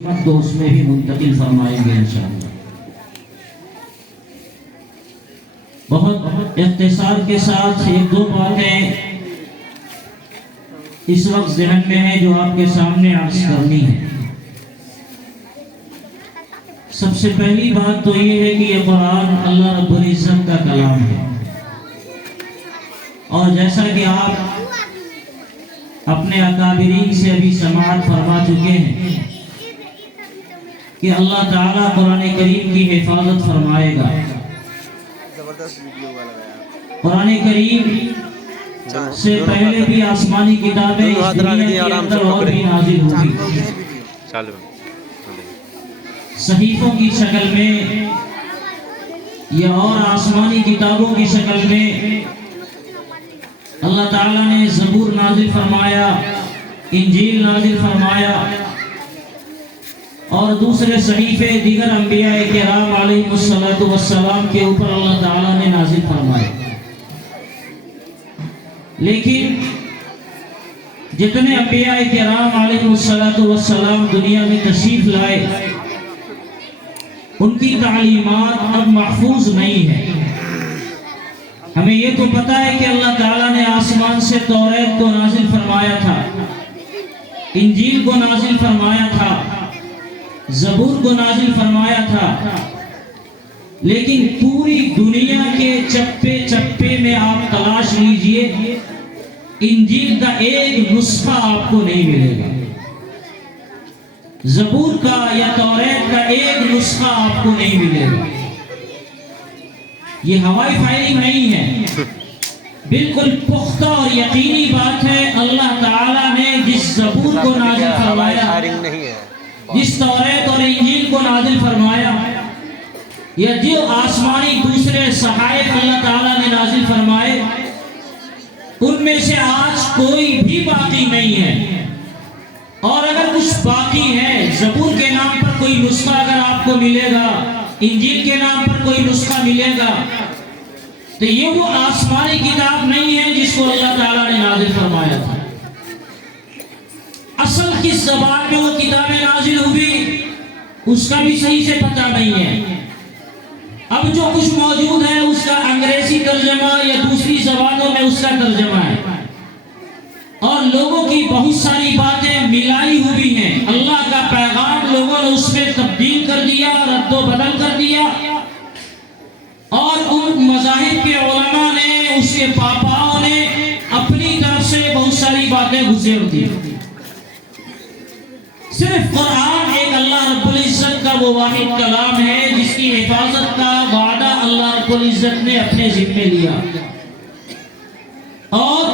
تو اس میں بھی منتقل فرمائیں گے انشاءاللہ۔ بہت اختصار کے ساتھ ایک دو باتیں اس وقت ذہن میں ہیں جو آپ کے سامنے عرض کرنی ہے۔ سب سے پہلی بات تو یہ ہے کہ یہ قرآن اللہ رب العزت کا کلام ہے، اور جیسا کہ آپ اپنے اکابرین سے ابھی سماعت فرما چکے ہیں کہ اللہ تعالیٰ قرآن کریم کی حفاظت فرمائے گا۔ قرآن کریم سے پہلے بھی آسمانی کتابیں اس دنیا کے اندر اور بھی نازل ہوگی، صحیفوں کی شکل میں یا اور آسمانی کتابوں کی شکل میں۔ اللہ تعالیٰ نے زبور نازل فرمایا، انجیل نازل فرمایا، اور دوسرے صحیفے دیگر انبیاء کرام علیہ السلام کے اوپر اللہ تعالیٰ نے نازل فرمائے۔ لیکن جتنے انبیاء کرام علیہ السلام دنیا میں تشریف لائے، ان کی تعلیمات اب محفوظ نہیں ہے۔ ہمیں یہ تو پتا ہے کہ اللہ تعالیٰ نے آسمان سے توریت کو نازل فرمایا تھا، انجیل کو نازل فرمایا تھا، زبور کو نازل فرمایا تھا، لیکن پوری دنیا کے چپے چپے میں آپ تلاش لیجئے، انجیل کا ایک نسخہ آپ کو نہیں ملے گا، زبور کا یا توریت کا ایک نسخہ آپ کو نہیں ملے گا۔ یہ ہوائی فائرنگ نہیں ہے، بالکل پختہ اور یقینی بات ہے۔ اللہ تعالیٰ نے جس زبور کو نازل فرمایا، جس توریت اور انجیل کو نازل فرمایا، یا جو آسمانی دوسرے صحائف اللہ تعالیٰ نے نازل فرمائے، ان میں سے آج کوئی بھی باقی نہیں ہے۔ اور اگر کچھ باقی ہے، زبور کے نام پر کوئی نسخہ اگر آپ کو ملے گا، انجیل کے نام پر کوئی نسخہ ملے گا، تو یہ وہ آسمانی کتاب نہیں ہے جس کو اللہ تعالیٰ نے نازل فرمایا تھا۔ اصل کس زبان میں وہ کتابیں نازل ہوئی، اس کا بھی صحیح سے پتہ نہیں ہے۔ اب جو کچھ موجود ہے اس کا انگریزی ترجمہ یا دوسری زبانوں میں اس کا ترجمہ ہے، اور لوگوں کی بہت ساری باتیں ملائی ہوئی ہیں۔ اللہ کا پیغام لوگوں نے اس میں تبدیل کر دیا، رد و بدل کر دیا، اور ان مذاہب کے علماء نے، اس کے پاپاؤں نے اپنی طرف سے بہت ساری باتیں گزیر دی۔ صرف قرآن ایک اللہ رب العزت کا وہ واحد کلام ہے جس کی حفاظت کا وعدہ اللہ رب العزت نے اپنے ذمے لیا، اور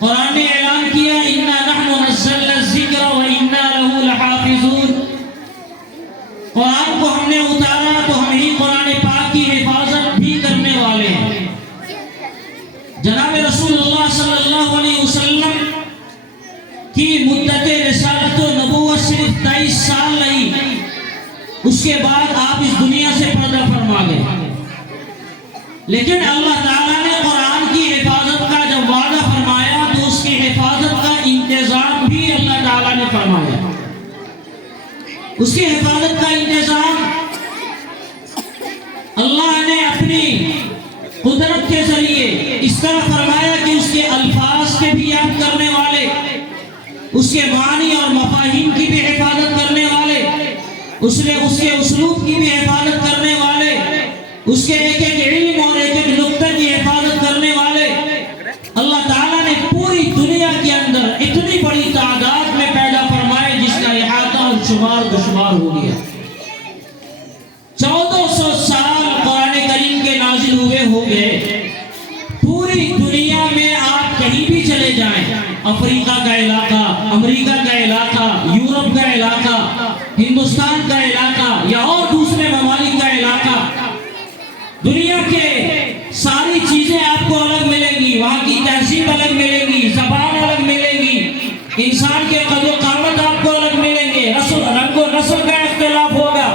قرآن نے اعلان کیا اِنَّا نَحْنُ نَزَّلْنَا الذِّكْرَ وَإِنَّا لَهُ لَحَافِظُونَ۔ قرآن کو ہم نے اتارا تو ہم ہی قرآن پاک کی حفاظت بھی کرنے والے ہیں۔ جناب رسول اللہ صلی اللہ علیہ وسلم کی مدت رسالت و نبوت صرف 23 سال رہی، اس کے بعد آپ اس دنیا سے پردہ فرما گئے، لیکن اللہ تعالیٰ نے قرآن کی حفاظت کا جب وعدہ فرمایا تو اس کی حفاظت کا انتظام بھی اللہ تعالیٰ نے فرمایا۔ اس کی حفاظت کا انتظام اللہ نے اپنی قدرت کے ذریعے اس طرح فرمایا کہ اس کے الفاظ کے بھی یاد کرنے والے، اس کے معنی اور مفاہیم کی بھی حفاظت کرنے والے، اس کے اسلوب کی بھی حفاظت کرنے والے، اس کے ایک ایک علم اور ایک ایک نقطے کی حفاظت کرنے والے اللہ تعالیٰ نے پوری دنیا کے اندر اتنی بڑی تعداد میں پیدا فرمائے جس کا احاطہ اور شمار دشوار ہو گیا۔ 1400 سال قرآن کریم کے نازل ہوئے ہو گئے۔ پوری دنیا میں آپ کہیں بھی چلے جائیں، افریقہ کا علاقہ، امریکہ کا علاقہ، یورپ کا علاقہ، ہندوستان کا علاقہ یا اور دوسرے ممالک کا علاقہ، دنیا کے ساری چیزیں آپ کو الگ ملیں گی، وہاں کی تہذیب الگ ملیں گی، زبان الگ ملیں گی، انسان کے قد و قامت آپ کو الگ ملیں گے، رنگ و نسل کا اختلاف ہوگا،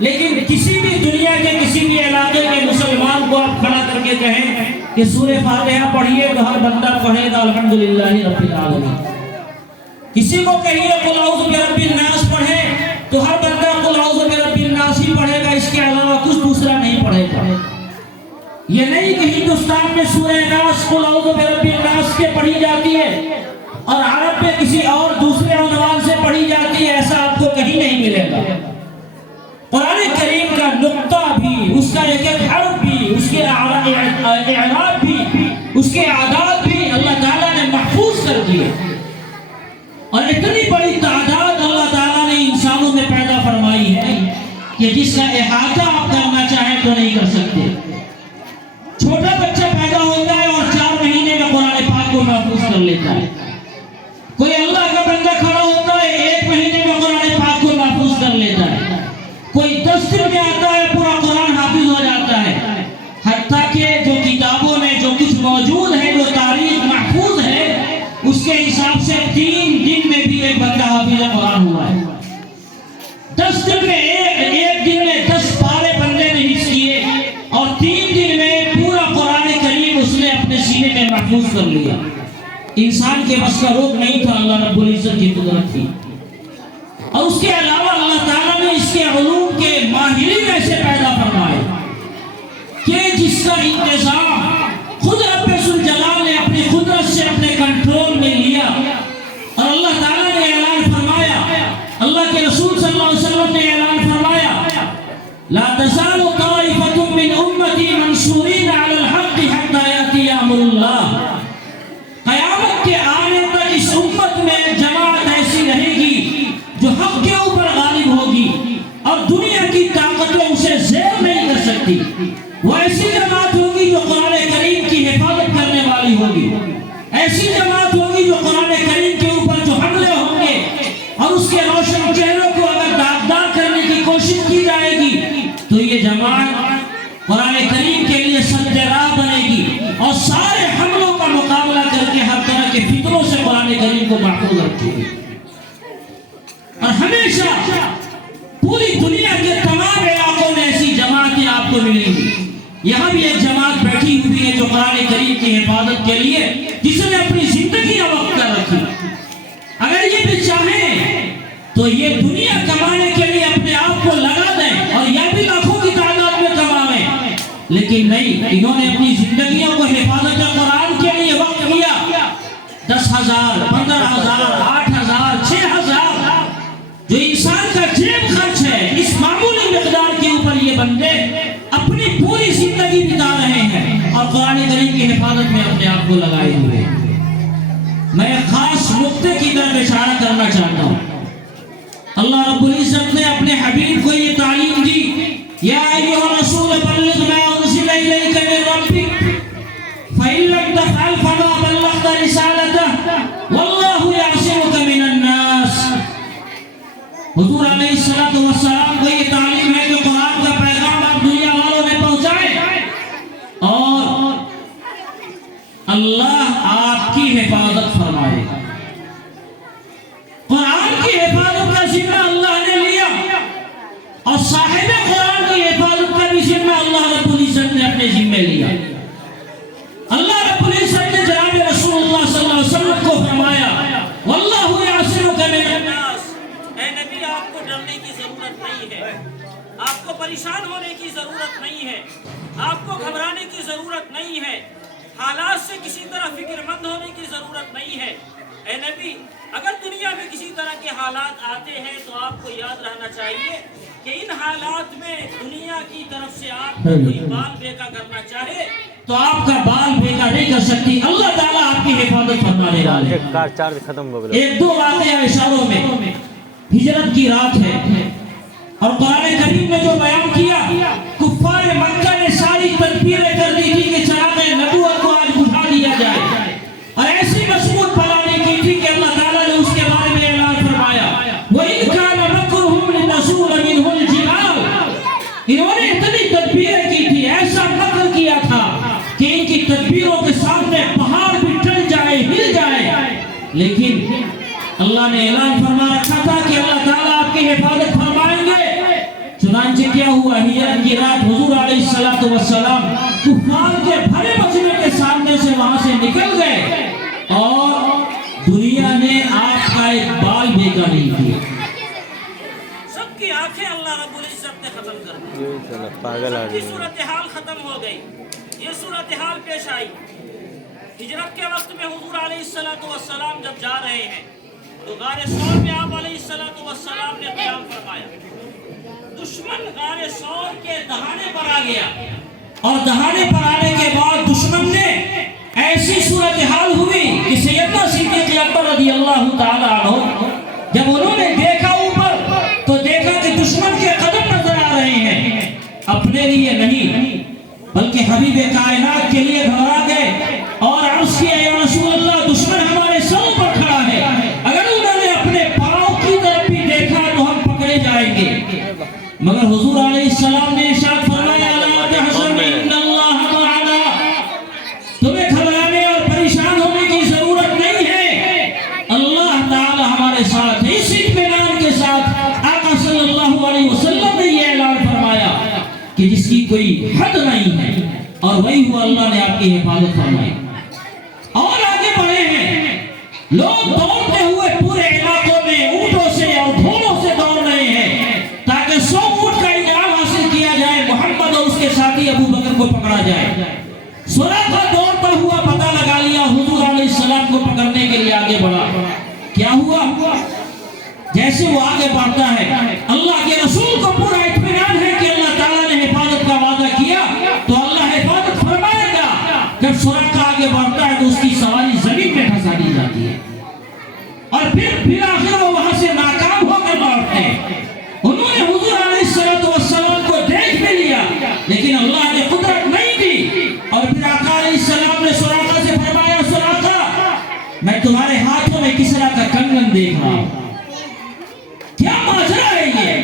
لیکن کسی بھی دنیا کے کسی بھی علاقے کے مسلمان کو آپ کھڑا کر کے کہیں کہ سورہ فاتحہ پڑھیے تو ہر بندہ پڑھے گا الحمدللہ رب العالمین۔ کسی کو کہیے قل اعوذ برب الناس پڑھے تو ہر بندہ قل اعوذ برب الناس ہی پڑھے گا، اس کے علاوہ کچھ دوسرا نہیں پڑھے گا۔ یہ نہیں کہ ہندوستان میں سورہ ناس قل اعوذ برب الناس کے پڑھی جاتی ہے اور عرب میں کسی اور دوسرے عنوان سے پڑھی جاتی ہے، ایسا آپ کو کہیں نہیں ملے گا۔ قرآن کریم کا نقطہ بھی، اس کا ایک ایک حرف بھی، اس کے اعراب بھی، اس کے اعداد بھی اللہ تعالیٰ نے محفوظ کر دیے، اور اتنی بڑی تعداد اللہ تعالیٰ نے انسانوں میں پیدا فرمائی ہے کہ جس کا احاطہ آپ کرنا چاہیں تو نہیں کر سکتے۔ چھوٹا بچہ پیدا ہوتا ہے اور 4 مہینے میں قرآن پاک کو محفوظ کر لیتا ہے۔ کوئی اللہ کا بندہ کھڑا ہوتا ہے 1 مہینے میں قرآن پاک کو محفوظ کر لیتا ہے۔ کوئی 10 دن میں آتا ہے پورا قرآن حافظ ہو جاتا ہے۔ حتیٰ کہ جو کتابوں میں جو کچھ موجود ہے، جو تاریخ محفوظ ہے، اس کے حساب سے 3 دن میں بھی ایک بندہ حافظ قرآن ہوا ہے۔ 10 دن میں ایک دن میں 10 پارے بندے نے حفظ کیے اور 3 دن میں پورا قرآن کریم اس نے اپنے سینے میں محفوظ کر لیا۔ انسان کے بس کا روک نہیں تھا، اللہ رب العزت کی قدرت تھی۔ اور اس کے علاوہ اللہ تعالیٰ نے اس کے علوم کے ماہرین ایسے پیدا فرمائے کہ جس کا انتظام خود رب ذوالجلال نے اپنی قدرت سے اپنے کنٹرول میں لیا، اور اللہ تعالیٰ نے اعلان فرمایا، اللہ کے رسول صلی اللہ علیہ وسلم نے اعلان فرمایا، لا تزال طائفة من امتی منصورین علی الحق حتی یأتی امر اللہ۔ قیامت کے آنے تک اس امت میں جماعت ایسی رہے گی جو حق کے اوپر غالب ہوگی اور دنیا کی طاقتیں اسے زیر نہیں کر سکتی۔ وہ ایسی جماعت ہوگی جو قرآن کریم کی حفاظت کرنے والی ہوگی، ایسی جماعت ہوگی جو قرآن کریم کے اوپر جو حملے ہوں گے اور اس کے روشن چہروں کو اگر داغدار کرنے کی کوشش کی جائے گی تو یہ جماعت قرآن کریم کے لیے سد راہ بنے گی اور سارے حملوں کا مقابلہ کر کے ہر طرح کے فتنوں سے قرآن کریم کو محفوظ رکھے گی۔ اور ہمیشہ پوری دنیا کے تمام علاقوں میں ایسی جماعتیں آپ کو ملیں گی۔ یہاں بھی ایک جماعت بیٹھی ہوئی ہے جو قرآن کریم کی حفاظت کے لیے جس نے اپنی زندگی وقف کر رکھی۔ اگر یہ بھی چاہیں تو یہ دنیا کمانے کے لیے اپنے آپ کو لگا دیں اور یہ بھی لاکھوں کی تعداد میں کمائیں، لیکن نہیں، انہوں نے اپنی زندگیوں کو حفاظت قرآن کے لیے وقف کیا۔ 10,000 15,000 8,000 6,000 جو انسان کا جیب خرچ ہے، اس معمولی مقدار کے اوپر یہ بندے اپنی پوری زندگی بتا رہے ہیں اور قرآن کریم کی حفاظت میں اپنے آپ کو لگائے ہوئے۔ میں ایک خاص نقطے کی طرف اشارہ کرنا چاہتا ہوں۔ اللہ رب العزت نے اپنے حبیب کو یہ تعلیم دی، یا ایھا الرسول بلغ ما انزل الیک من ربک فإن لم تفعل فما بلغت رسالته واللہ یعصمک من الناس۔ حضور علیہ السلام کو یہ تعلیم ہے کہ قرآن کا پیغام آپ دنیا والوں میں پہنچائیں اور اللہ آپ کی حفاظت فرمائے گا۔ قرآن کی حفاظت کا ذمہ اللہ نے لیا اور صاحب قرآن کی حفاظت کا بھی ذمہ اللہ رب العزت نے اپنے ذمہ لیا۔ اللہ رب العزت نے جناب رسول اللہ صلی اللہ علیہ وسلم کو فرمایا، واللہ یعصمک من الناس۔ اے نبی، آپ کو ڈرنے کی ضرورت نہیں ہے، آپ کو پریشان ہونے کی ضرورت نہیں ہے، آپ کو گھبرانے کی ضرورت نہیں ہے، حالات سے کسی طرح فکر مند ہونے کی ضرورت نہیں ہے۔ اے نبی، اگر دنیا میں کسی طرح کے حالات آتے ہیں تو آپ کو یاد رہنا چاہیے کہ ان حالات میں دنیا کی طرف سے آپ کو کوئی بال بیکا کرنا چاہے تو آپ کا بال بیکا نہیں کر سکتی، اللہ تعالیٰ آپ کی حفاظت فرمانے والے ہیں۔ ایک دو واقعہ اشاروں میں، ہجرت کی رات ہے اور قرآن کریم نے جو بیان کیا، کفار مکہ نے ساری تدبیریں کر دی تھی کہ چراغ نبوت کو آج بجھا دیا جائے، اور ایسی مضبوط پلانیں کی تھی کہ اللہ تعالیٰ نے اس کے بارے میں اعلان فرمایا، وَإِذْ كَانَ مَكْرُهُمْ لِتَزُولَ مِنْهُ الْجِبَالُ۔ انہوں نے اتنی تدبیریں کی تھی، ایسا مکر کیا تھا کہ ان کی تدبیروں کے سامنے پہاڑ بھی ٹل جائے، ہل جائے، لیکن اللہ نے اعلان فرما رکھا تھا کہ اللہ تعالیٰ آپ کی حفاظت فرمائیں گے۔ چنانچہ کیا ہوا، ہجرت کی رات حضور علیہ السلام کفار کے بھرے مجمع کے سامنے سے وہاں سے نکل گئے اور دنیا نے آپ کا ایک نکاح نہیں کیا. سب کی آنکھیں اللہ رب العزت نے ختم کر دی. سب کی صورتحال ختم ہو گئی. یہ صورتحال پیش آئی ہجرت کے وقت میں. حضور علیہ السلام جب جا رہے ہیں تو غار ثور میں آپ علیہ السلام نے قیام فرمایا. دشمن غار ثور کے دہانے پر آ گیا اور دہانے پر آنے کے بعد دشمن نے ایسی صورتحال ہوئی کہ سیدنا صدیق اکبر رضی اللہ تعالی عنہ جب انہوں نے دیکھا اوپر تو دیکھا کہ دشمن کے قدم نظر آ رہے ہیں. اپنے لیے نہیں بلکہ حبیب کائنات کے لیے گھبرا گئے اور عرض کیا یا رسول اللہ دشمن ہمارے سروں پر کھڑا ہے, اگر انہوں نے اپنے پاؤں کی طرف بھی دیکھا تو ہم پکڑے جائیں گے. مگر حضور علیہ السلام نے ارشاد فرمایا لا تحزن ان اللہ معنا, تمہیں گھبرانے اور پریشان ہونے کی ضرورت نہیں ہے, اللہ تعالی ہمارے ساتھ ہے. اس اطمینان کے ساتھ آقا صلی اللہ علیہ وسلم نے یہ اعلان فرمایا کہ جس کی کوئی حد نہیں ہے اور وہی ہوا اللہ نے آپ کی حفاظت فرمائی. اور آگے بڑھے ہیں لوگ دوڑتے ہوئے پورے علاقوں میں اونٹوں سے اور گھوڑوں سے دوڑ رہے ہیں تاکہ 100 اونٹ کا انعام حاصل کیا جائے, محمد اور اس کے ساتھی ابو بکر کو پکڑا جائے. سراقہ دوڑتا ہوا پتہ لگا لیا, حضور علیہ السلام کو پکڑنے کے لیے آگے بڑھا. کیا ہوا؟ جیسے وہ آگے بڑھتا ہے اللہ کے رسول کو پورا اطمینان ہے کہ اللہ تعالیٰ نے حفاظت کا وعدہ کیا تو اللہ حفاظت فرمائے گا. جب سراقہ آگے بڑھتا ہے تو اس کی سواری زمین پہ پھنسا دی جاتی ہے اور پھر آخر وہ وہاں سے ناکام ہو کر لوٹتے ہیں. انہوں نے حضور علیہ السلام کو دیکھ بھی لیا لیکن اللہ نے قدرت نہیں دی. اور پھر آقا علیہ السلام نے سراقہ سے فرمایا سراقہ میں تمہارے ہاتھوں میں کسرا کا کنگن دیکھ رہا ہوں. کیا ماجرا ہے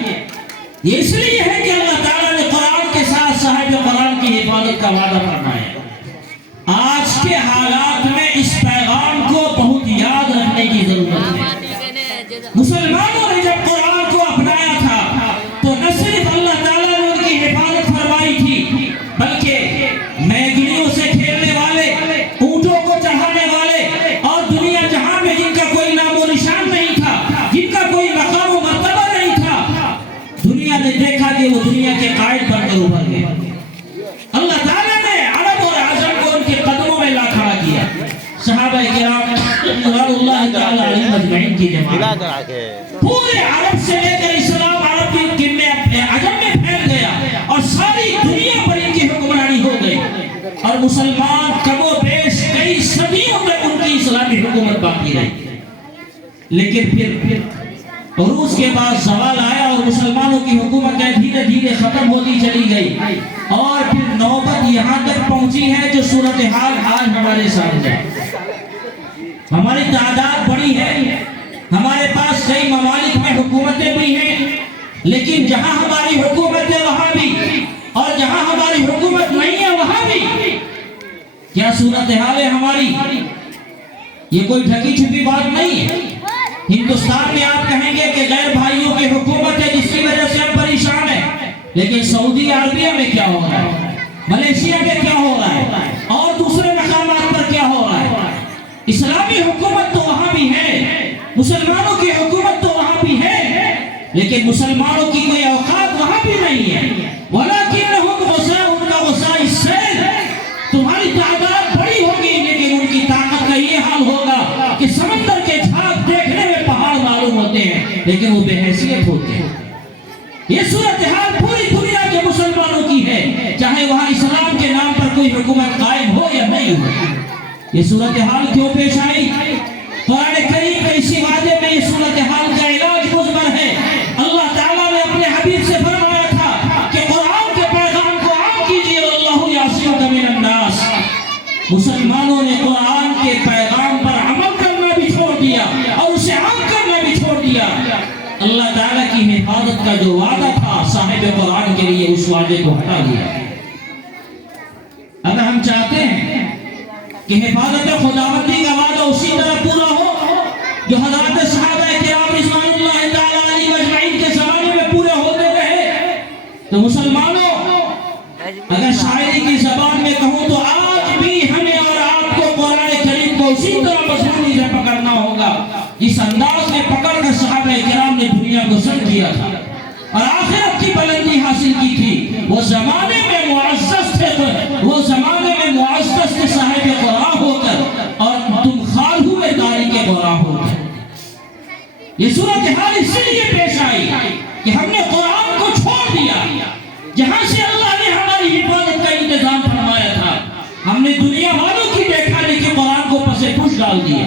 یہ اس لیے ہے کہ اللہ تعالیٰ نے قرآن کے ساتھ صاحب قرآن کی حفاظت کا وعدہ فرمایا. آج کے حالات میں اس پیغام کو بہت یاد رکھنے کی ضرورت ہے. مسلمانوں نے جب قرآن کو اپنایا تھا تو نہ صرف اللہ تعالیٰ نے ان کی حفاظت فرمائی تھی بلکہ میگنیوں سے کھیلنے والے, اونٹوں کو چڑھانے والے اور دنیا جہاں میں جن کا کوئی نام و نشان نہیں تھا, جن کا کوئی مقام و مرتبہ نہیں تھا, دنیا نے دیکھا کہ وہ دنیا کے قائد بن کر ابھر گئے. اللہ تعالیٰ نے عرب اور عجم کو ان کے قدموں میں لا کھڑا کیا. صحابہ کرام رضوان اللہ تعالی علیہم اجمعین کی جماعت پورے عرب سے لے کر اسلام عرب کی عجم میں پھیل گیا اور ساری دنیا پر ان کی حکمرانی ہو گئی اور مسلمان کم و بیش کئی صدیوں تک ان کی اسلامی حکومت باقی رہی. لیکن پھر عروج کے بعد زوال آیا اور مسلمانوں کی حکومتیں دھیرے دھیرے ختم ہوتی چلی گئی اور پھر نوبت یہاں تک پہنچی ہے جو صورتحال آج ہمارے سامنے ہے. ہماری تعداد بڑی ہے, ہمارے پاس کئی ممالک میں حکومتیں بھی ہیں, لیکن جہاں ہماری حکومت ہے وہاں بھی اور جہاں ہماری حکومت نہیں ہے وہاں بھی کیا صورتحال ہے ہماری. یہ کوئی ڈھکی چھپی بات نہیں ہے. ہندوستان میں آپ کہیں گے کہ غیر بھائیوں کی حکومت ہے جس کی وجہ سے ہم پریشان ہیں, لیکن سعودی عربیہ میں کیا ہو رہا ہے, ملیشیا میں کیا ہو رہا ہے اور دوسرے مقامات پر کیا ہو رہا ہے. اسلامی حکومت تو وہاں بھی ہے, مسلمانوں کی حکومت تو وہاں بھی ہے, لیکن مسلمانوں کی کوئی اوقات وہاں بھی نہیں ہے. وَلَكِنَّهُمْ غُثَاءٌ كَغُثَاءِ السَّيْلِ, تمہاری تعداد بڑی ہوگی لیکن ان کی طاقت کا یہ حال ہوگا کہ سمندر کے جھاگ دیکھنے میں پہاڑ معلوم ہوتے ہیں لیکن وہ بے حیثیت ہوتے ہیں. یہ صورتحال پوری دنیا کے مسلمانوں کی ہے, چاہے وہاں اسلام کے نام پر کوئی حکومت قائم ہو یا نہیں ہو. یہ صورتحال کیوں پیش آئی؟ قرآن کریم کے اسی وعدے میں یہ صورتحال کا علاج مضمر ہے. اللہ تعالیٰ نے اپنے حبیب سے فرمایا تھا کہ قرآن کے پیغام کو عام کیجیے, اللہ یعصمک من الناس. مسلمانوں نے قرآن کے پیغام پر عمل کرنا بھی چھوڑ دیا اور اسے عام کرنا بھی چھوڑ دیا. اللہ تعالیٰ کی حفاظت کا جو وعدہ تھا صاحب قرآن کے لیے اس وعدے کو ہٹا دیا. اگر ہم چاہتے ہیں کہ حفاظت خداوندی کا وعدہ اسی طرح پورا ہو جو حضرات صحابہ کرام رضوان اللہ تعالی علیہم اجمعین کے زمانے میں پورے ہوتے رہے, تو مسلمانوں اگر شاعری کی زبان میں کہوں تو آج بھی ہمیں اور آپ کو قرآن کریم کو اسی طرح مضمونی سے پکڑنا ہوگا اس انداز میں پکڑ کر صحابہ کرام نے دنیا کو سر کیا تھا اور آخرت کی بلندی حاصل کی تھی. وہ زمانے میں معزز تھے صاحب قرآن ہو کر، اور تم خال ہوئے داری کے قرآن ہو کر. یہ صورتحال اس لیے پیش آئی کہ ہم نے قرآن کو چھوڑ دیا. جہاں سے اللہ نے ہماری حفاظت کا انتظام فرمایا تھا، ہم نے دنیا والوں کی دیکھا لے کے قرآن کو پس پش ڈال دیا.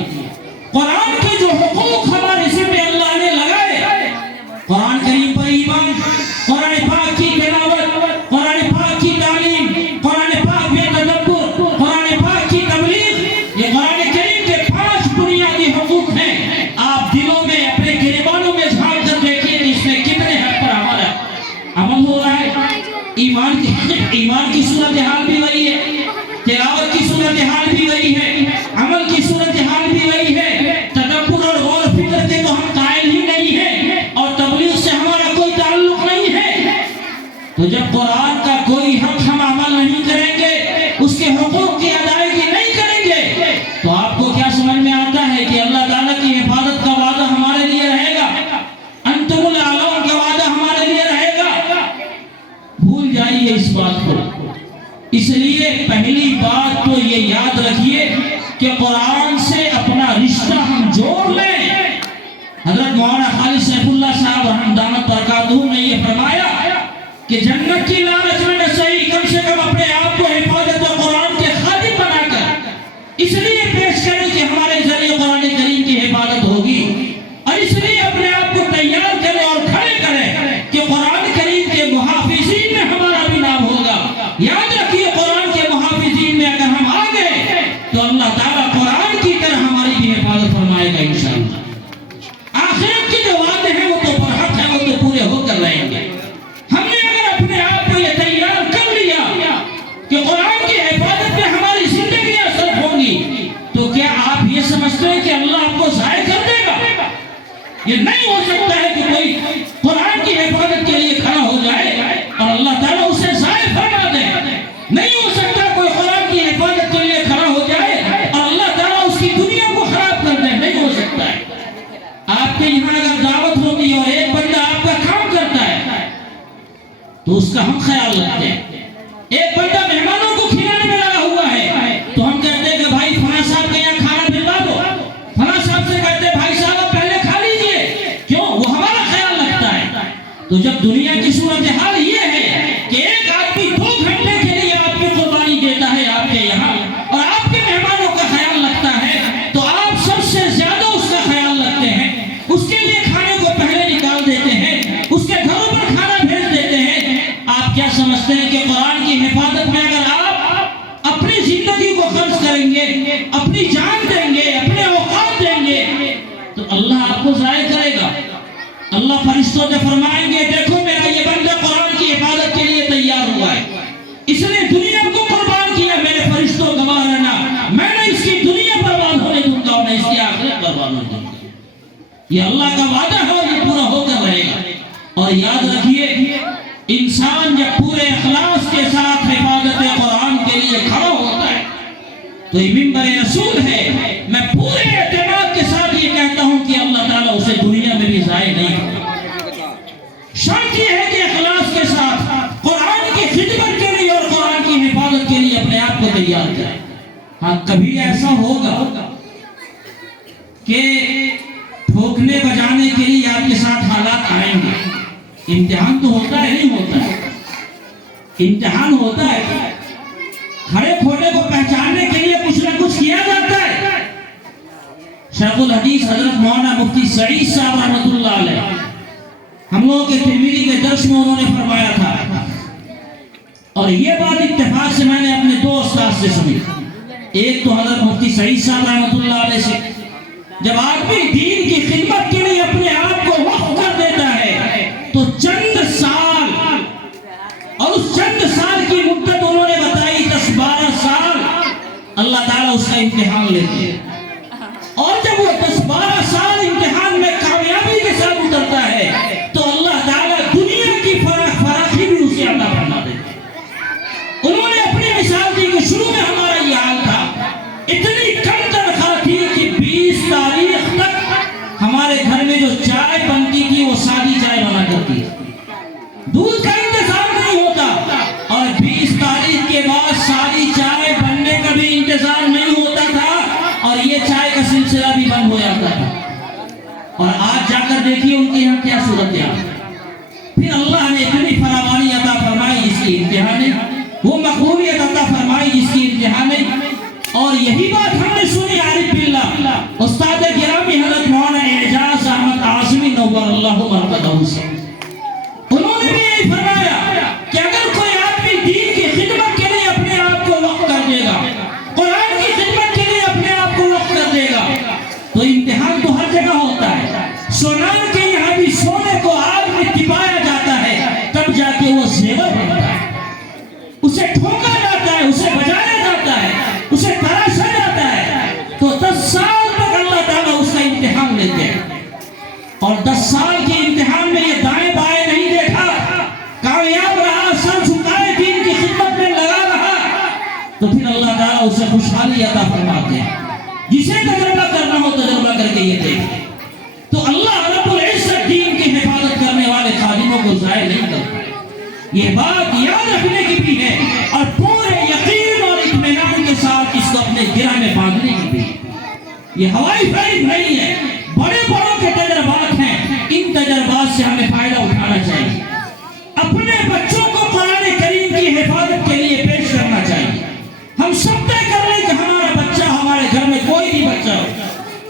قرآن کے جو حقوق ہمارے ذمہ میں اللہ نے لگائے، قرآن کریم پر ایمان، قرآن پاک کی تلاوت، قرآن پاک کی تعلیم، قرآن پاک پہ تدبر، قرآن پاک کی تبلیغ، یہ قرآن کریم کے 5 بنیادی حقوق ہیں. آپ دلوں میں اپنے گریبانوں میں جھانک کر دیکھیے کہ اس میں کتنے حد پر ہمارا عمل ہو رہا ہے. ایمان کی صورتحال بھی وہی ہے، تلاوت کی صورتحال بھی وہی ہے، عمل کی صورتحال بھی وہی ہے. تدبر اور غور و فکر کے تو ہم قائل ہی نہیں ہیں، اور تبلیغ سے ہمارا کوئی تعلق نہیں ہے. تو جب قرآن کا کوئی حق ہم عمل نہیں کریں گے، اس کے حقوق کی ادائیگی نہیں کریں گے، تو آپ کو کیا سمجھ میں آتا ہے کہ اللہ تعالیٰ کی حفاظت کا وعدہ ہمارے لیے رہے گا، انتم الاعلون کا وعدہ ہمارے لیے رہے گا؟ بھول جائیے اس بات کو. اس لیے پہلی بات تو یہ یاد رکھیے کہ قرآن سے اپنا رشتہ ہم جوڑ لیں. حضرت مولانا خالد سیف اللہ صاحب رحمۃ اللہ برکاتہ نے یہ فرمایا کہ جنت کی لالچ میں نہ صحیح، کم سے کم اپنے آپ کو حفاظت اور قرآن کے خادم بنا کر اس لیے پیش کریں کہ ہمارے ذریعے قرآن کریم کی حفاظت ہوگی، اور اس لیے اپنے آپ کو تیار کریں اور کھڑے کریں کہ قرآن کریم کے محافظین میں ہمارا بھی نام ہوگا. یاد رکھیے قرآن کے محافظین میں اگر ہم آ گئے تو اللہ تعالیٰ قرآن کی طرح ہماری بھی حفاظت فرمائے گا انشاءاللہ. آخرت کے جو وعدے ہیں وہ تو برحق ہیں، وہ تو پورے ہو کر رہیں گے. ہم نے اگر اپنے آپ کو یہ تیار کر لیا کہ قرآن کی حفاظت میں ہماری زندگیاں صرف ہوں گی، تو کیا آپ یہ سمجھتے ہیں کہ اللہ آپ کو ضائع کر دے گا؟ یہ نہیں ہو سکتا ہے کہ کوئی قرآن کی حفاظت کے لیے کھڑا ہو جائے اور اللہ تعالیٰ اسے ضائع فرما دے. نہیں ہو سکتا کوئی قرآن کی حفاظت کے لیے کھڑا ہو جائے اور اللہ تعالیٰ اس کی دنیا کو خراب کر دے. نہیں ہو سکتا ہے. آپ کے یہاں اگر دعوت ہوگی اور ایک بندہ آپ کا کام کرتا ہے تو اس کا ہم خیال رکھتے ہیں. ایک بندہ مہمانوں کو کھلانے میں لگا ہوا ہے تو ہم کہتے ہیں کہ بھائی فلاں صاحب کے یہاں کھانا بھجوا دو. فلاں صاحب سے کہتے ہیں بھائی صاحب آپ پہلے کھا لیجئے. کیوں؟ وہ ہمارا خیال رکھتا ہے. تو جب دنیا کی صورتحال یہ ہے کہ ایک آدمی 2 گھنٹے کے لیے آپ کی قربانی دیتا ہے آپ کے یہاں اور آپ کے مہمانوں کا خیال رکھتا ہے، تو آپ سب سے زیادہ اس کا خیال رکھتے ہیں، اس کے لیے کھانے کو پہلے نکال دیتے ہیں، اس کے گھروں پر کھانا بھیج دیتے ہیں. آپ کیا سمجھتے ہیں کہ قرآن کی حفاظت میں اگر آپ اپنی زندگی کو خرچ کریں گے، اپنی جان دیں گے، اپنے اوقات دیں گے، تو اللہ آپ کو ضائع کرے گا؟ اللہ فرشتوں سے فرمائیں گے دیکھو میرا یہ بندہ قرآن کی حفاظت کے لیے تیار ہوا ہے، اس نے دنیا کو قربان کیا. میرے فرشتوں گواہ رہنا، میں نے اس کی دنیا برباد ہونے دوں گا اور میں اس کی آخرت برباد ہونے دوں گا. یہ اللہ کا وعدہ ہے اور یہ پورا ہو کر رہے گا. اور یاد رکھیے انسان جب پورے اخلاص کے ساتھ حفاظت قرآن کے لیے کھڑا ہوتا ہے تو یہ منبر رسول ہے. میں پورے اعتماد کے ساتھ یہ کہتا ہوں کہ اللہ تعالیٰ اسے دنیا میں بھی ضائع نہیں کرے. شرط یہ ہے کہ اخلاص کے ساتھ قرآن کی خدمت کے لیے اور قرآن کی حفاظت کے لیے اپنے آپ کو تیار کریں. ہاں کبھی ایسا ہوگا کہ ٹھوکنے بجانے کے لیے آپ کے ساتھ حالات آئیں گے. امتحان تو ہوتا ہے، نہیں ہوتا ہے؟ امتحان ہوتا ہے. کھڑے کھوٹے کو پہچاننے کے لیے کچھ نہ کچھ کیا جاتا ہے. شیخ الحدیث حضرت مولانا مفتی سعید صاحب رحمۃ اللہ علیہ ہم لوگوں کے ترمذی کے درس میں انہوں نے فرمایا تھا، اور یہ بات اتفاق سے میں نے اپنے 2 استاد سے سنی. ایک تو حضرت مفتی سعید صاحب رحمۃ اللہ علیہ سے، جب آدمی دین کی خدمت کے لیے اپنے آپ کو وقف کر دیتا ہے تو چند سال، اور اس چند سال کی مدت انہوں نے بتائی 10-12 سال، اللہ تعالیٰ اس کا امتحان لیتے ہیں. اور جب وہ 10-12 سال امتحان میں کامیابی کے ساتھ اترتا ہے تو اللہ تعالیٰ دنیا کی فراخی بھی اسے عطا فرما دیتے ہیں. انہوں نے اپنی مثال دی کہ شروع میں ہمارا یہ حال تھا، اتنی کم تنخواہ تھی کہ 20 تاریخ تک دیکھیے ان کے یہاں کیا صورتحال ہے۔ پھر اللہ نے اتنی فراوانی عطا فرمائی جس کی انتہا نہیں، وہ مقبولیت عطا فرمائی جس کی انتہا نہیں۔ اور یہی بات ہم نے سنی عارف باللہ استاد گرامی حضرت مولانا اعجاز احمد اعظمی نور اللہ مرقدہ سے، انہوں نے بھی یہی فرمایا کہ اگر کوئی آدمی دین کی خدمت کے لیے اپنے آپ کو وقف کر دے گا، قرآن کی خدمت کے لیے اپنے آپ کو وقف کر دے گا، تو امتحان تو ہر جگہ ہوتا ہے۔ سونار کے یہاں بھی سونے کو آگ میں تپایا جاتا ہے، تب جا کے وہ زیور بنتا ہے، اسے ٹھوکا جاتا ہے، اسے بجایا جاتا ہے، اسے تراشا جاتا ہے۔ تو 10 سال تک اللہ تعالیٰ اس کا امتحان لیتے ہیں، اور 10 سال کے امتحان میں یہ دائیں بائیں نہیں دیکھا، کامیاب رہا، سر جھکائے دین کی خدمت میں لگا رہا، تو پھر اللہ تعالیٰ اسے خوشحالی عطا فرماتے ہیں۔ جسے تجربہ کرنا ہو تجربہ کر کے یہ دیکھیں، تو اللہ رب العزت دین کی حفاظت کرنے والے خادموں کو ضائع نہیں کرتا۔ یہ بات یاد رکھنے کی بھی ہے، اور پورے یقین اور اطمینان کے ساتھ اس کو اپنے گرہ میں باندھنے کی بھی ہے۔ یہ ہوائی فائد نہیں ہے، بڑے بڑوں کے تجربات ہیں، ان تجربات سے ہمیں فائدہ اٹھانا چاہیے۔ اپنے بچوں کو قرآن کریم کی حفاظت کے لیے پیش کرنا چاہیے۔ ہم سب طے کر لیں کہ ہمارا بچہ، ہمارے گھر میں کوئی بھی بچہ ہو،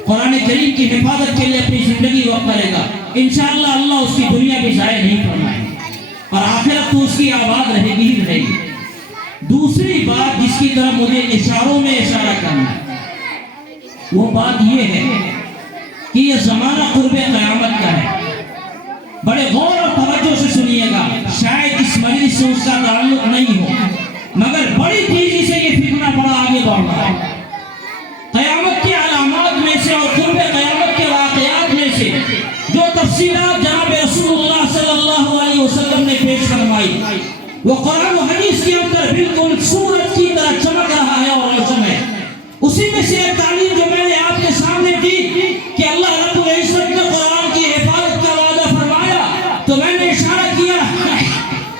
قرآن کریم کی حفاظت کے لیے اپنی زندگی وقف کرے گا، انشاءاللہ اللہ اس کی دنیا بھی ضائع نہیں فرمائے گا، اور آخرت تو اس کی آباد رہے گی ہی رہے گی۔ دوسری بات جس کی طرف مجھے اشاروں میں اشارہ کرنا ہے، وہ بات یہ ہے کہ یہ زمانہ قرب قیامت کا ہے۔ بڑے غور اور توجہ سے سنیے گا، شاید اس مجلس سے اس کا تعلق نہیں ہو، مگر بڑی تیزی سے یہ فتنہ بڑا آگے بڑھ رہا ہے۔ قیامت کی علامات میں سے اور قرب قیامت کے واقعات میں سے جو تفصیلات جناب رسول اللہ صلی اللہ علیہ وسلم نے پیش فرمائی، وہ قرآن و حدیث کے اندر بالکل سورج کی طرح چمک رہا ہے اور روشن ہے۔ اسی میں سے ایک تعلیم جو میں نے آپ کے سامنے دی کہ اللہ رب العزت نے قرآن کی حفاظت کا وعدہ فرمایا، تو میں نے اشارہ کیا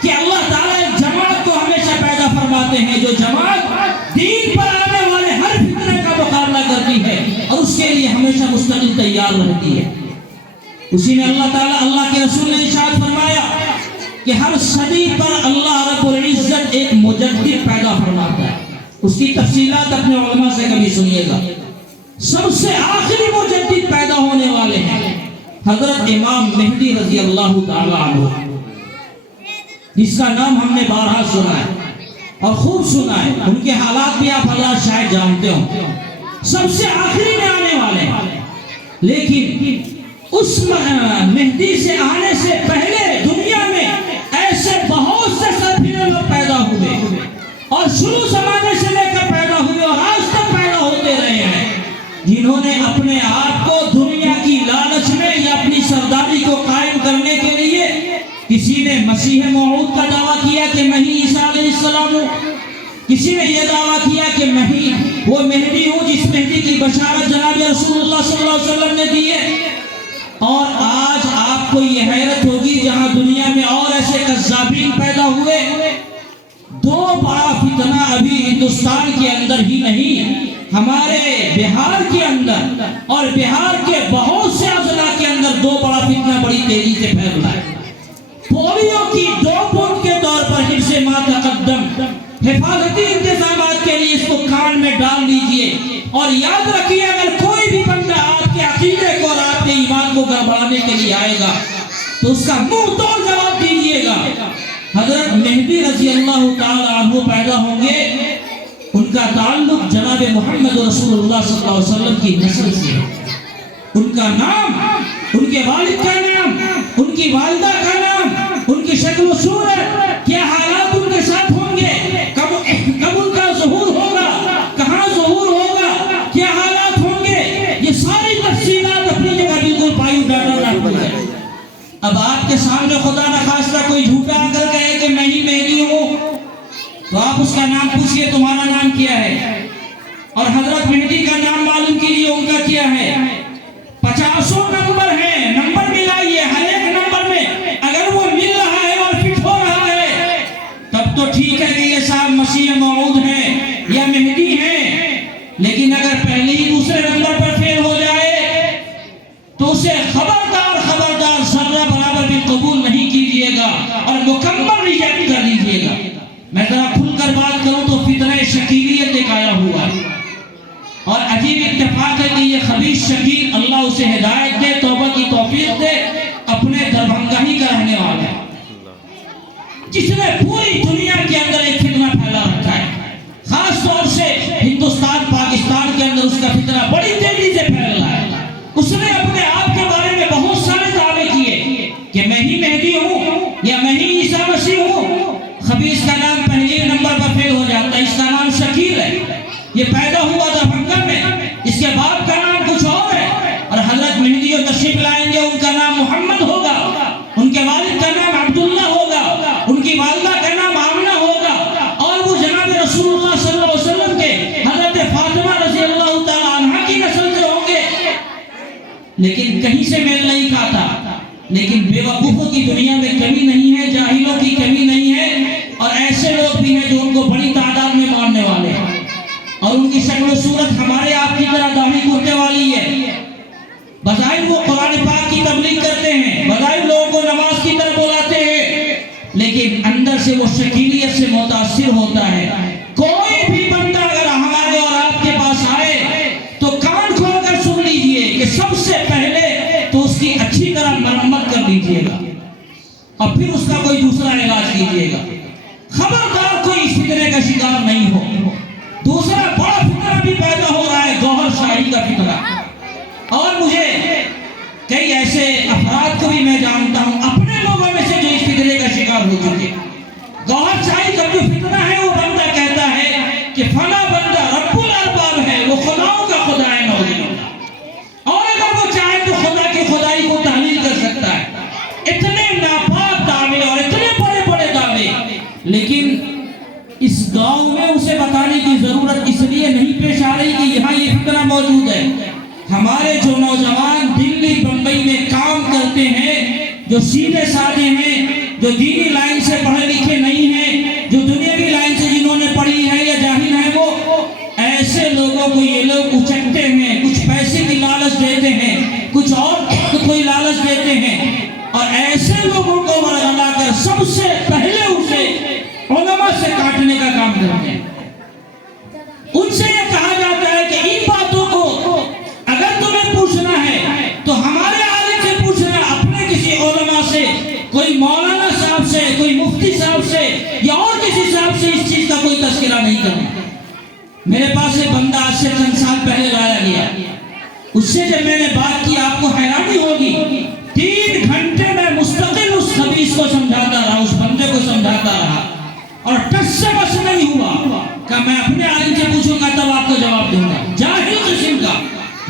کہ اللہ تعالیٰ ایک جماعت کو ہمیشہ پیدا فرماتے ہیں، جو جماعت دین پر آنے والے ہر فتنے کا مقابلہ کرتی ہے اور اس کے لیے ہمیشہ مستقل تیار رہتی ہے۔ اسی میں اللہ تعالیٰ، اللہ کے رسول نے ارشاد فرمایا کہ ہر صدی پر اللہ رب العزت ایک مجدد پیدا فرماتا ہے۔ اس کی تفصیلات اپنے علماء سے کبھی سنیے گا۔ سب سے آخری مجدد پیدا ہونے والے ہیں حضرت امام مہدی رضی اللہ تعالیٰ عنہ، جس کا نام ہم نے بارہا سنا ہے اور خوب سنا ہے، ان کے حالات بھی آپ حضرات شاید جانتے ہوں، سب سے آخری میں آنے والے ہیں۔ لیکن اس مہدی سے آنے سے پہلے دنیا میں ایسے بہت سے سرفراز لوگ پیدا ہوئے، اور شروع زمانے سے لے کر پیدا ہوئے اور آج تک پیدا ہوتے رہے ہیں، جنہوں نے اپنے آپ کو دنیا کی لالچ میں یا اپنی سرداری کو قائم کرنے کے لیے، کسی نے مسیح موعود کا دعویٰ کیا کہ میں ہی عیسیٰ علیہ السلام ہوں، کسی نے یہ دعویٰ کیا کہ میں ہی وہ مہدی ہوں جس مہدی کی بشارت جناب رسول اللہ صلی اللہ علیہ وسلم نے دی ہے۔ اور آج آپ کو یہ حیرت ہوگی، جہاں دنیا میں اور ایسے کذابین پیدا ہوئے، 2 بڑا فتنہ ابھی ہندوستان کے اندر ہی نہیں، ہمارے بہار کے اندر اور بہار کے بہت سے اضلاع کے اندر 2 بڑا فتنہ بڑی تیزی سے پھیل رہا ہے۔ پولیو کی 2 بوند کے طور پر حفظ ما تقدم، حفاظتی انتظامات کے لیے اس کو کان میں ڈال لیجئے، اور یاد رکھیے اگر کوئی بھی بندہ آپ کے عقیدے کو اور آپ کے ایمان کو گڑبڑانے کے لیے آئے گا تو اس کا منہ توڑ جواب دیجیے گا۔ حضرت مہدی رضی اللہ تعالی عنہ پیدا ہوں گے، ان کا تعلق جناب محمد رسول اللہ صلی اللہ علیہ وسلم کی نسل سے ہے۔ ان کا نام، ان کے والد کا نام، ان کی والدہ کا نام، ان کی شکل و صورت، کیا حالات ان کے ساتھ ہوں گے، کب ان کا ظہور ہوگا، کہاں ظہور ہوگا، کیا حالات ہوں گے، یہ ساری تفصیلات اپنی جگہ بالکل پائی ڈاٹا رکھتی ہے۔ اب آپ کے سامنے خدا نخواستہ کوئی جھوٹا آ کر کہے کہ میں ہی مہدی ہوں، تو آپ اس کا نام پوچھئے تمہارا نام کیا ہے، اور حضرت مہدی کا نام معلوم کیجئے ان کا کیا ہے۔ 50 نمبر ہیں، نمبر ملائیے، ہر ایک نمبر میں اگر وہ مل رہا ہے اور فٹ ہو رہا ہے تب تو ٹھیک ہے کہ یہ صاحب مسیح موعود ہیں یا مہدی ہیں، لیکن اگر پہلے ہی دوسرے نمبر پر فیل ہو جائے تو اسے خبردار خبیث شکیل، اللہ اسے ہدایت دے، توبہ کی توفیق دے، اپنے دربھنگہ ہی کا رہنے والا ہے، جس نے پوری دنیا کے اندر ایک فتنہ پھیلا رکھا ہے، خاص طور سے ہندوستان پاکستان کے اندر اس کا فتنہ بڑی تیزی سے پھیل رہا ہے۔ اس نے اپنے آپ کے بارے میں بہت سارے دعوے کیے کہ میں ہی مہدی ہوں یا میں ہی عیسیٰ مسیح ہوں۔ خبیث کا نام پہلے نمبر پر فیل ہو جاتا ہے، اس کا نام شکیل ہے، یہ پیدا ہوا دربھنگہ میں، اس کے باپ کا نام کچھ اور ہے، اور حضرت مہدی جو تشریف لائیں گے ان کا نام محمد ہوگا، ان کے والد کا نام عبداللہ ہوگا، ان کی والدہ کا نام آمنہ ہوگا، اور وہ جناب رسول اللہ صلی اللہ علیہ وسلم کے حضرت فاطمہ رضی اللہ تعالیٰ عنہ کی نسل سے ہوں گے۔ لیکن کہیں سے میل نہیں کھاتا۔ لیکن بے وقوفوں کی دنیا میں کمی نہیں ہے، جاہلوں کی کمی نہیں ہے، اور ایسے لوگ بھی ہیں جو ان کو بڑی تعداد میں ماننے والے ہیں، اور ان کی شکل و صورت ہمارے آپ کی طرح داڑھی کرنے والی ہے۔ بظاہر وہ قرآن پاک کی تبلیغ کرتے ہیں، بظاہر لوگوں کو نماز کی طرف بلاتے ہیں، لیکن اندر سے وہ شکیلیت سے متاثر ہوتا ہے۔ کوئی بھی بندہ اگر ہمارے اور آپ کے پاس آئے تو کان کھول کر سن لیجئے کہ سب سے پہلے تو اس کی اچھی طرح مرمت کر لیجئے گا، اور پھر اس کا کوئی دوسرا علاج کیجئے گا۔ خبردار کوئی اس فتنے کا شکار نہیں ہو۔ دوسرا بڑا فتنہ بھی پیدا ہو رہا ہے، گوہر شاہی کا فتنہ، اور مجھے کئی ایسے افراد کو بھی میں جانتا ہوں اپنے لوگوں میں سے جو اس فتنے کا شکار ہو چکے۔ گوہر شاہی کا جو فتنہ ہے، وہ بندہ کہتا ہے کہ فلاں بندہ رب الارباب ہے، وہ خداؤں کا خدا ہے، نعوذ باللہ، اور اگر وہ چاہے تو خدا کی خدائی کو تحلیل کر سکتا ہے۔ اتنے ناپاک دعوے اور اتنے بڑے بڑے دعوے، لیکن اس گاؤں میں اسے بتانے کی ضرورت اس لیے نہیں پیش آ رہی کہ یہاں یہ فتنہ موجود ہے۔ ہمارے جو نوجوان دلی بمبئی میں کام کرتے ہیں، جو سیدھے سادے ہیں، جو دینی لائن سے پڑھے لکھے نہیں ہیں، جو دنیاوی لائن سے جنہوں نے پڑھی ہے یا جاہل ہیں، وہ ایسے لوگوں کو یہ لوگ اچکتے ہیں، کچھ پیسے کی لالچ دیتے ہیں، کچھ اور کوئی لالچ دیتے ہیں، اور ایسے لوگوں کو ورگلا کر سب سے پہلے اسے علماء سے کاٹنے کا کام کرتے ہیں۔ ان سے یہ کہا جاتا ہے کہ ان باتوں کو اگر تمہیں پوچھنا ہے تو ہمارے عالم سے پوچھنا، اپنے کسی علماء سے، کوئی مولانا صاحب سے، کوئی مفتی صاحب سے یا اور کسی صاحب سے اس چیز کا کوئی تذکرہ نہیں کرنا۔ میرے پاس ایک بندہ آج سے چند سال پہلے لایا گیا، اس سے جب میں نے بات کی آپ کو حیرانی ہوگی، 3 گھنٹے میں مستقل اس خبیث کو سمجھاتا رہا، اس بندے کو سمجھاتا رہا، اور ٹس سے بس نہیں ہوا کہ میں اپنے عالم سے پوچھوں گا تب آپ کو جواب دوں گا۔ جاہل قسم کا،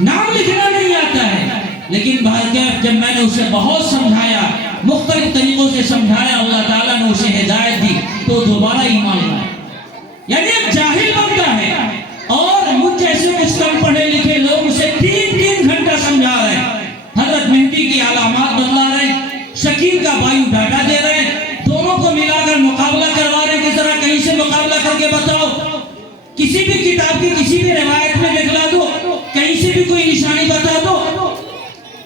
نام لکھنا نہیں آتا ہے، لیکن بہرکیف جب میں نے اسے بہت سمجھایا، مختلف طریقوں سے سمجھایا، اللہ تعالیٰ نے اسے ہدایت دی تو دوبارہ ایمان لایا۔ یعنی ایک جاہل بندہ ہے، اور مجھ جیسے کچھ کم پڑھے لکھے لوگ اسے 3 گھنٹہ سمجھا رہے ہیں، حضرت مہدی کی علامات بتلا رہے ہیں، شکیل کا بایو ڈاٹا دے رہے ہیں، دونوں کو ملا کر مقابلہ کروا رہے ہیں کہ ذرا کہیں سے مقابلہ کر کے بتاؤ، کسی بھی کتاب کی کسی بھی روایت میں دکھلا دو، کہیں سے بھی کوئی نشانی بتا دو۔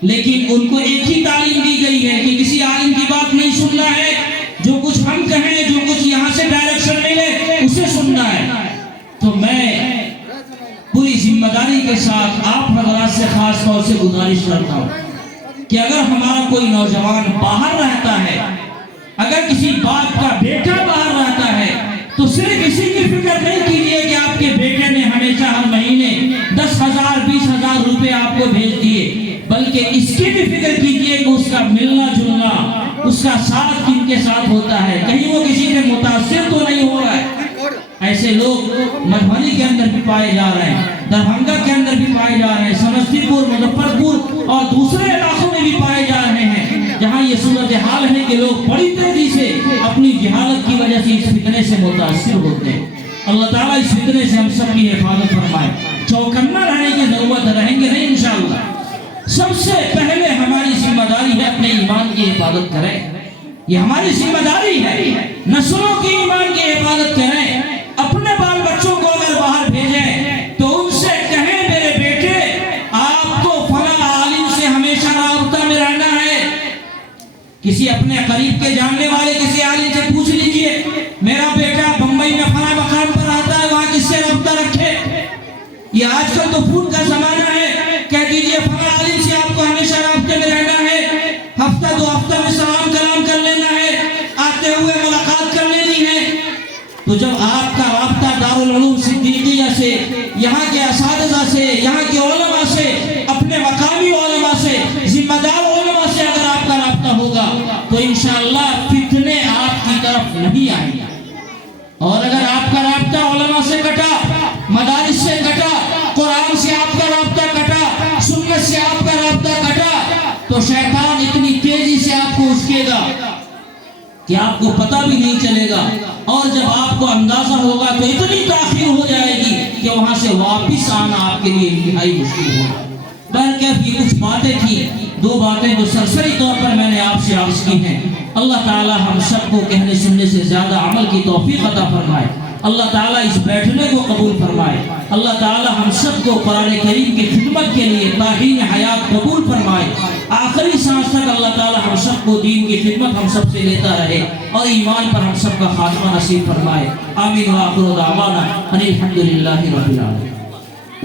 لیکن ان کو ایک ہی تعلیم دی گئی ہے کہ کسی عالم کی بات نہیں سننا ہے، جو کچھ ہم کہیں، جو کچھ یہاں سے ڈائریکشن ملے اسے سننا ہے۔ تو میں پوری ذمہ داری کے ساتھ آپ حضرات سے خاص طور سے گزارش کرتا ہوں کہ اگر ہمارا کوئی نوجوان باہر رہتا ہے، اگر کسی باپ کا بیٹا باہر رہتا ہے، تو صرف اسی کی فکر نہیں کیجئے کہ آپ کے بیٹے نے ہمیشہ ہر مہینے 10,000 20,000 روپے آپ کو بھیج دیے، بلکہ اس کی بھی فکر کیجئے کہ اس کا ملنا جلنا، اس کا ساتھ کن کے ساتھ ہوتا ہے، کہیں وہ کسی سے متاثر تو نہیں ہو رہا ہے۔ ایسے لوگ مدھوبنی کے اندر بھی پائے جا رہے ہیں، دربھنگہ کے اندر بھی پائے جا رہے ہیں، سمستی پور، مظفر پور اور دوسرے علاقوں میں بھی پائے جا رہے ہیں، جہاں یہ صورتحال ہے کہ لوگ بڑی تیزی سے اپنی جہالت کی وجہ سے اس فتنے سے متاثر ہوتے ہیں۔ اللہ تعالیٰ اس فتنے سے ہم سب کی حفاظت فرمائے۔ چوکنا رہنے کی ضرورت ہے، رہیں گے نہیں انشاءاللہ۔ سب سے پہلے ہماری ذمہ داری ہے اپنے ایمان کی حفاظت کریں، یہ ہماری ذمہ داری ہے، نسلوں کی ایمان کی حفاظت کریں۔ اپنے بال بچوں کو اگر باہر بھیجیں تو ان سے کہیں میرے بیٹے آپ کو فلاں عالم سے ہمیشہ رابطہ میں رہنا ہے۔ کسی اپنے قریب کے جاننے والے کسی عالم سے پوچھ لیجئے، میرا بیٹا بمبئی میں فلاں مقام پر آتا ہے، وہاں کس سے رابطہ رکھے۔ یہ آج کل تو فون کا زمانہ ہے، کہہ دیجئے فلاں عالم سے آپ کو ہمیشہ رابطے میں رہنا ہے، ہفتہ دو ہفتہ میں سلام کلام کر لینا ہے، آتے ہوئے ملاقات کر لینی ہے۔ تو جب آپ کا رابطہ دارالعلوم صدیقیہ سے، یہاں کے اساتذہ سے، یہاں کے علماء سے، اپنے مقامی علماء سے، ذمہ دار علماء سے اگر آپ کا رابطہ ہوگا تو انشاءاللہ فتنے آپ کی طرف نہیں آئیں گے۔ اور اگر آپ کا رابطہ علماء سے کٹا، مدارس سے کٹا، قرآن سے آپ کا رابطہ کٹا، سنت سے آپ کا رابطہ کٹا، تو شیطان اتنی تیزی سے آپ کو اچکے گا کہ آپ کو پتہ بھی نہیں چلے گا، اور جب آپ کو اندازہ ہوگا تو اتنی تاخیر ہو جائے گی کہ وہاں سے واپس آنا آپ کے لیے انتہائی مشکل ہوگا۔ بہرکیف یہ کچھ باتیں تھیں، دو باتیں جو سرسری طور پر میں نے آپ سے عرض کی ہیں۔ اللہ تعالی ہم سب کو کہنے سننے سے زیادہ عمل کی توفیق عطا فرمائے۔ اللہ تعالیٰ اس بیٹھنے کو قبول فرمائے۔ اللہ تعالیٰ ہم سب کو قرآن کریم کی خدمت کے لیے تاحین حیات قبول فرمائے۔ آخری سانس تک اللہ تعالیٰ ہم سب کو دین کی خدمت ہم سب سے لیتا رہے اور ایمان پر ہم سب کا خاتمہ نصیب فرمائے۔ آمین و آخر دعوانا ان الحمد للہ رب العالمین۔